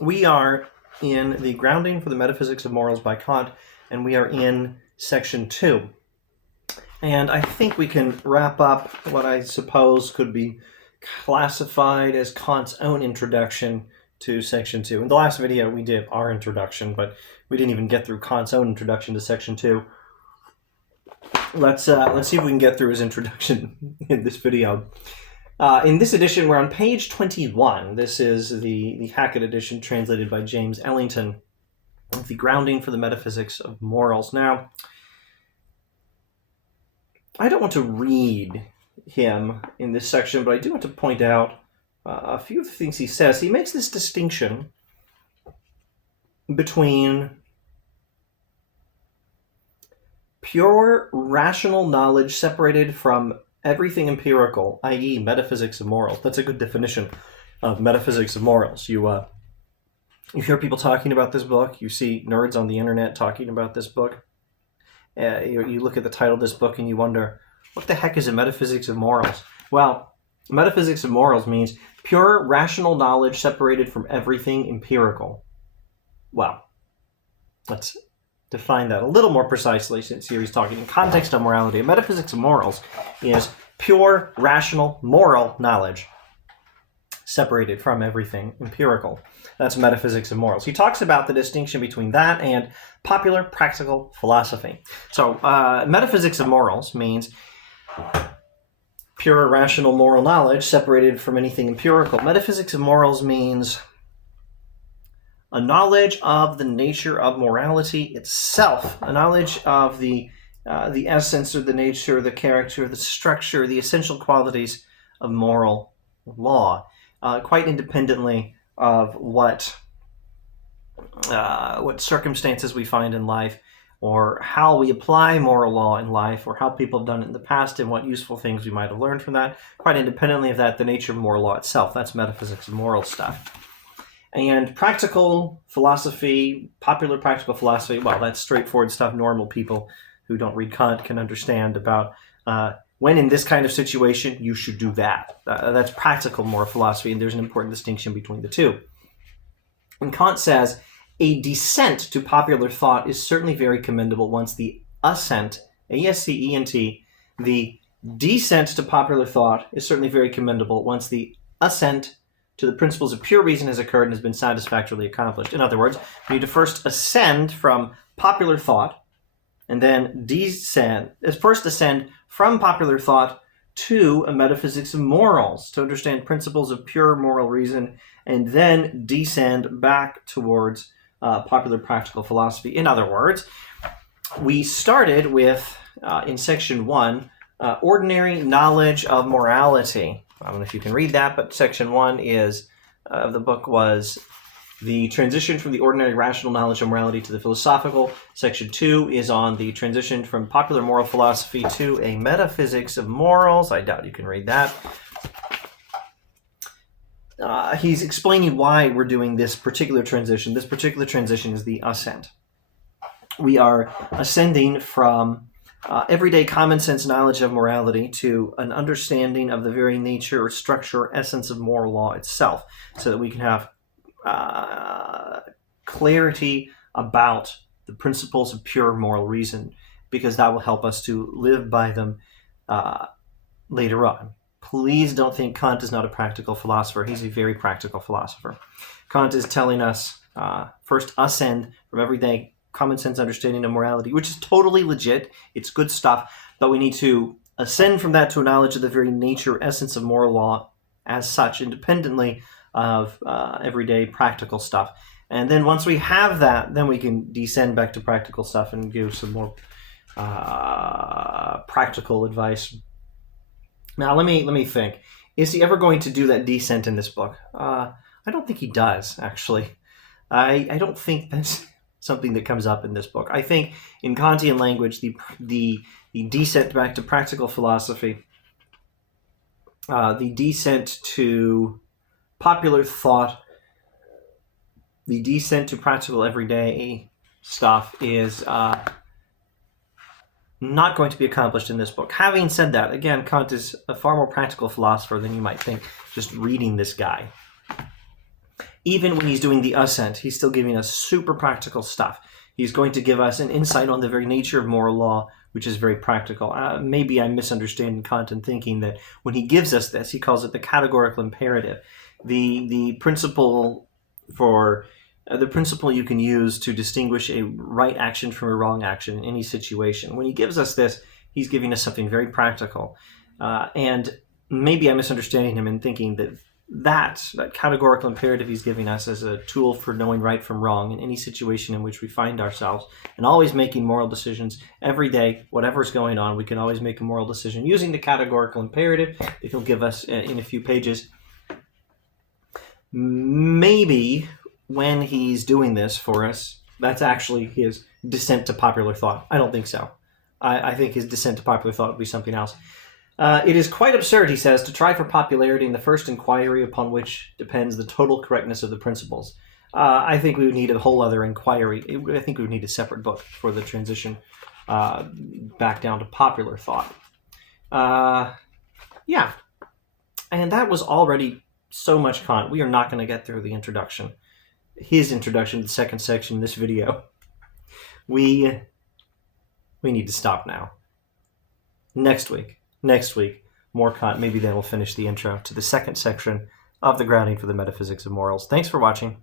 We are in the Grounding for the Metaphysics of Morals by Kant, and we are in section 2. And I think we can wrap up what I suppose could be classified as Kant's own introduction to section 2. In the last video, we did our introduction, but we didn't even get through Kant's own introduction to section 2. Let's see if we can get through his introduction in this video. In this edition, we're on page 21. This is the Hackett edition translated by James Ellington, the Grounding for the Metaphysics of Morals. Now, I don't want to read him in this section, but I do want to point out a few of the things he says. He makes this distinction between pure rational knowledge separated from everything empirical, i.e. metaphysics of morals. That's a good definition of metaphysics of morals. You hear people talking about this book. You see nerds on the internet talking about this book. You look at the title of this book and you wonder, what the heck is a metaphysics of morals? Well, metaphysics of morals means pure rational knowledge separated from everything empirical. Well, let's define that a little more precisely, since here he's talking in context of morality. Metaphysics of morals is pure rational moral knowledge separated from everything empirical. That's metaphysics of morals. He talks about the distinction between that and popular practical philosophy. So metaphysics of morals means pure rational moral knowledge separated from anything empirical. Metaphysics of morals means a knowledge of the nature of morality itself, a knowledge of the essence or the nature, the character, the structure, the essential qualities of moral law, quite independently of what circumstances we find in life, or how we apply moral law in life, or how people have done it in the past, and what useful things we might have learned from that. Quite independently of that, the nature of moral law itself. That's metaphysics of moral stuff. And practical philosophy, popular practical philosophy, well, that's straightforward stuff normal people who don't read Kant can understand about when in this kind of situation you should do that. That's practical moral philosophy, and there's an important distinction between the two. And Kant says, a descent to popular thought is certainly very commendable once the ascent, A-S-C-E-N-T, the descent to popular thought is certainly very commendable once the ascent to the principles of pure reason has occurred and has been satisfactorily accomplished. In other words, we need to first ascend from popular thought and then ascend from popular thought to a metaphysics of morals to understand principles of pure moral reason, and then descend back towards popular practical philosophy. In other words, we started with, in section 1, ordinary knowledge of morality. I don't know if you can read that, but section 1 of the book was the transition from the ordinary rational knowledge of morality to the philosophical. Section 2 is on the transition from popular moral philosophy to a metaphysics of morals. I doubt you can read that. He's explaining why we're doing this particular transition. This particular transition is the ascent. We are ascending from everyday common sense knowledge of morality to an understanding of the very nature or structure or essence of moral law itself, so that we can have clarity about the principles of pure moral reason, because that will help us to live by them later on. Please don't think Kant is not a practical philosopher. He's a very practical philosopher. Kant is telling us first ascend from everyday common sense understanding of morality, which is totally legit. It's good stuff, but we need to ascend from that to a knowledge of the very nature, essence of moral law as such, independently of everyday practical stuff. And then once we have that, then we can descend back to practical stuff and give some more practical advice. Now, let me think. Is he ever going to do that descent in this book? I don't think he does, actually. I don't think that's something that comes up in this book. I think in Kantian language, the descent back to practical philosophy, the descent to popular thought, the descent to practical everyday stuff is not going to be accomplished in this book. Having said that, again, Kant is a far more practical philosopher than you might think just reading this guy. Even when he's doing the Ascent, he's still giving us super practical stuff. He's going to give us an insight on the very nature of moral law, which is very practical. Maybe I'm misunderstanding Kant and thinking that when he gives us this, he calls it the categorical imperative, the principle for the principle you can use to distinguish a right action from a wrong action in any situation. When he gives us this, he's giving us something very practical. And maybe I'm misunderstanding him in thinking that categorical imperative he's giving us as a tool for knowing right from wrong in any situation in which we find ourselves, and always making moral decisions every day, whatever's going on, we can always make a moral decision using the categorical imperative that he'll give us in a few pages. Maybe when he's doing this for us, that's actually his descent to popular thought. I don't think so. I think his descent to popular thought would be something else. It is quite absurd, he says, to try for popularity in the first inquiry upon which depends the total correctness of the principles. I think we would need a whole other inquiry. I think we would need a separate book for the transition back down to popular thought. Yeah. And that was already so much Kant. We are not going to get through the introduction. His introduction to the second section in this video. We need to stop now. Next week, more Kant. Maybe then we'll finish the intro to the second section of the Grounding for the Metaphysics of Morals. Thanks for watching.